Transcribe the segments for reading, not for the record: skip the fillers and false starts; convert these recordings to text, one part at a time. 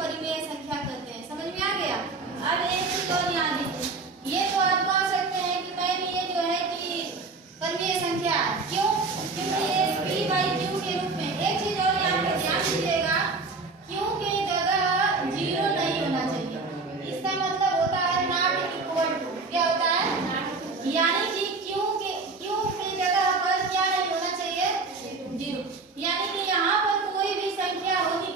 परिमेय संख्या कहते हैं। समझ में आ गया? अब एक चीज और याद रखिए, ये तो आप कह सकते हैं कि मैम ये जो है कि परिमेय संख्या क्यों, क्योंकि ये p बाई q के रूप में। एक चीज और यहाँ पे ध्यान दीजिएगा, q की जगह 0 नहीं होना चाहिए। इसका मतलब होता है नॉट इक्वल टू। क्या होता है? यानी कि q की जगह पर क्या नहीं होना चाहिए? 0। यानी कि यहाँ पर कोई भी संख्या होगी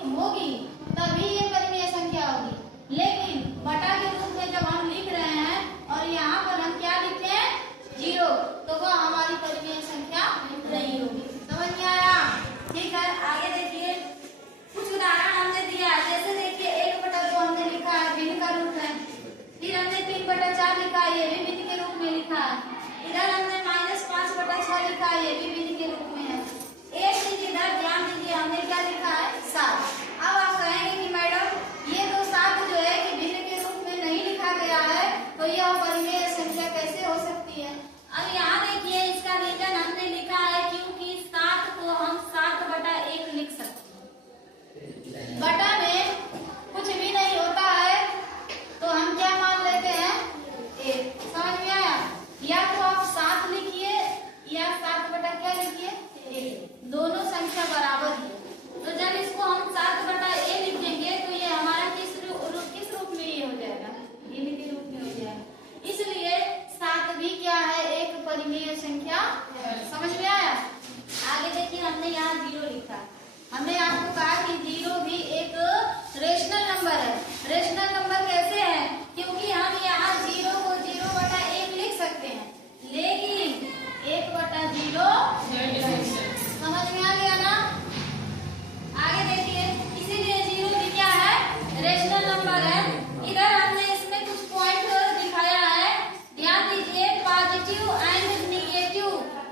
तभी ये परिमेय संख्या होगी। लेकिन बटा के रूप में जब हम लिख रहे हैं और यहाँ पर हम क्या लिखते हैं? 0, तो वह हमारी परिमेय संख्या नहीं होगी। समझ में आया? ठीक है, आगे देखिए कुछ उदाहरण हमने दिया है। जैसे देखिए 1/2 हमने लिखा है, भिन्न का रूप है। फिर हमने 3/4 लिखा है, ये भी भिन्न के रूप में लिखा है। इधर हमने -5/6 लिखा है, ये भी भिन्न के रूप में है। एक चीज इधर ध्यान दीजिए, हमने क्या लिखा है? 7। अब आप कहेंगे कि मैडम ये तो 7 जो है कि भिन्न के रूप में नहीं लिखा गया है, तो यह परिमेय संख्या कैसे हो सकती है? अब यहाँ देखिए इसका रीजन हमने लिखा है क्योंकि 7 को हम 7/1 लिख सकते हैं। बटा में कुछ भी नहीं होता है तो हम क्या मान लेते हैं? 1। समझ में आया? या तो आप 7 लिखिए या 7 क्या लिखिए? 1। दोनों संख्या बराबर है। तो जब इसको हम 7/a लिखेंगे तो ये हमारा किस रूप में ये हो जाएगा? भिन्न के रूप में हो जाएगा। इसलिए 7 भी क्या है? एक परिमेय संख्या। समझ में आया? आगे देखिए हमने यहाँ 0 लिखा। हमने आपको कहा कि 0 भी एक रेशनल नंबर है। रेशनल नंबर कैसे है? क्योंकि हम यहाँ 0 को 0/1 लिख सकते हैं, लेकिन 1/0 समझ में आ गया ना? आगे देखिए, इसीलिए 0 भी क्या है? रेशनल नंबर है। इधर हमने इसमें कुछ पॉइंट दिखाया है, ध्यान दीजिए। पॉजिटिव एंड निगेटिव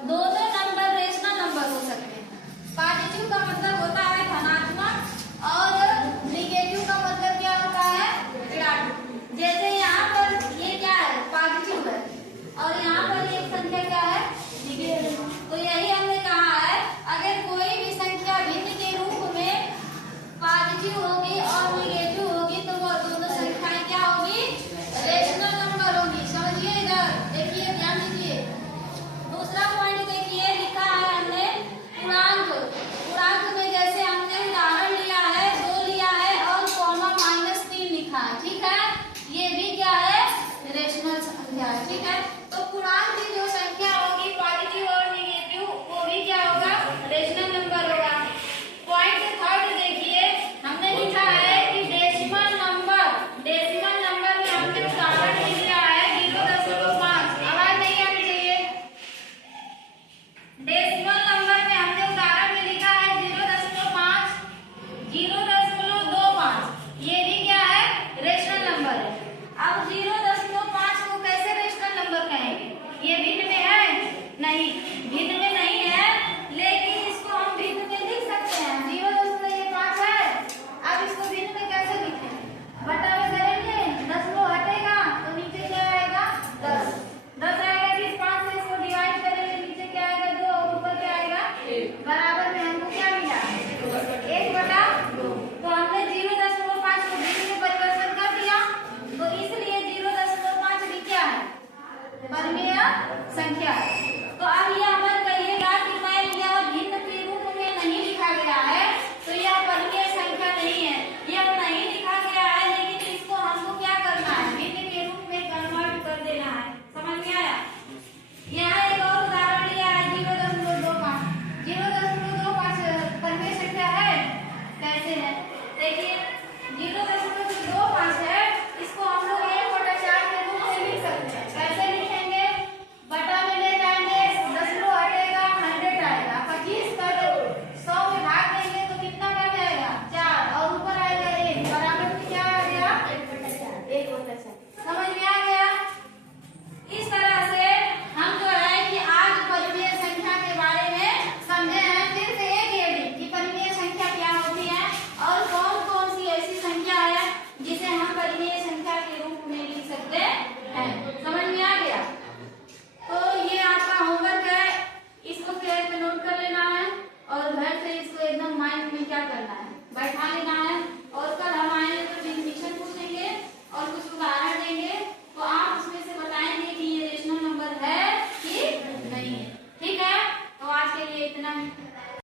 दोनों नंबर रेशनल नंबर हो सकते हैं। पॉजिटिव का मतलब होता है धनात्मक और निगेटिव का मतलब क्या होता है? ऋणात्मक। जैसे यहाँ पर ये क्या है? पॉजिटिव है और यहाँ पर एक संख्या क्या है? निगेटिव। तो यही हमने कहा है, अगर कोई भी संख्या भिन्न के रूप में पॉजिटिव होगी और निगेटिव होगी तो वो दोनों संख्याएं क्या होगी? रेशनल नंबर होगी। समझिए, इधर देखिए, ध्यान दीजिए। दूसरा पॉइंट देखिए, लिखा है हमने पूर्णांक। पूर्णांक में जैसे हमने उदाहरण लिया है, 2 लिया है और -3 लिखा है। ठीक है, ये भी क्या है? रेशनल संख्या है। ठीक है, तो पूर्णांक की जो संख्या होगी पॉजिटिव और निगेटिव, वो भी क्या होगा? रेशनल नंबर होगा। पॉइंट थर्ड देखिए, हमने लिखा है कि डेसिमल नंबर। डेसिमल नंबर में हमने उदाहरण लिया है 0.5। आवाज नहीं आनी चाहिए। डेसिमल नंबर में हमने उदाहरण में लिखा है 0.5, 0.25। ये भी क्या है? रेशनल नंबर है। अब 0.5 को कैसे रेशनल नंबर कहेंगे? ये भिन्न में है? नहीं, भिन्न में नहीं है, लेकिन इसको हम भिन्न में लिख सकते हैं। 0.5 है। अब इसको भिन्न में कैसे लिखें? बटा में करेंगे, 10 हटेगा तो नीचे क्या आएगा? 10 आएगा। फिर 5 से इसको डिवाइड करेंगे, नीचे क्या आएगा? 2 और ऊपर क्या आएगा? 1। बराबर में हमको क्या मिला? 1/2। तो हमने 0.5 को भिन्न में परिवर्तन कर दिया, तो इसलिए 0.5 भी क्या है? परिमेय संख्या है। तो अब ये अमल कहिएगा कि मैं यह भिन्न के रूप में नहीं लिखा गया है तो यह परिमेय संख्या नहीं है। यह नहीं लिखा गया है, लेकिन इसको हमको क्या करना है? भिन्न के रूप में कन्वर्ट कर देना है। समझ में आया? यहाँ एक और उदाहरण लिया है 0.25। 0.25 परिमेय संख्या है? कैसे है? देखिए 0.25 है, इसको हम लोग 1/4 के रूप में लिख सकते हैं। कैसे लिखेंगे? बटा में ले जाएंगे, 10 हटेगा, 100 आएगा। 25 का 100 में भाग देंगे तो कितना बच जाएगा? 4 और ऊपर आएगा 1। बराबर में क्या आ गया? 1/4। समझ में आ गया? इस तरह से हम जो है कि आज परिमेय संख्या के बारे में समझे हैं। फिर से एक ये कि परिमेय संख्या क्या होती है और कौन कौन सी ऐसी संख्या है जिसे हम परिमेय संख्या के रूप में लिख सकते हैं। समझ में आ गया? तो ये आपका होमवर्क है, इसको पेज पे नोट कर लेना है और घर से इसको एकदम माइंड में क्या करना है? बैठा लेना है। और कल हम आएंगे और कुछ होगा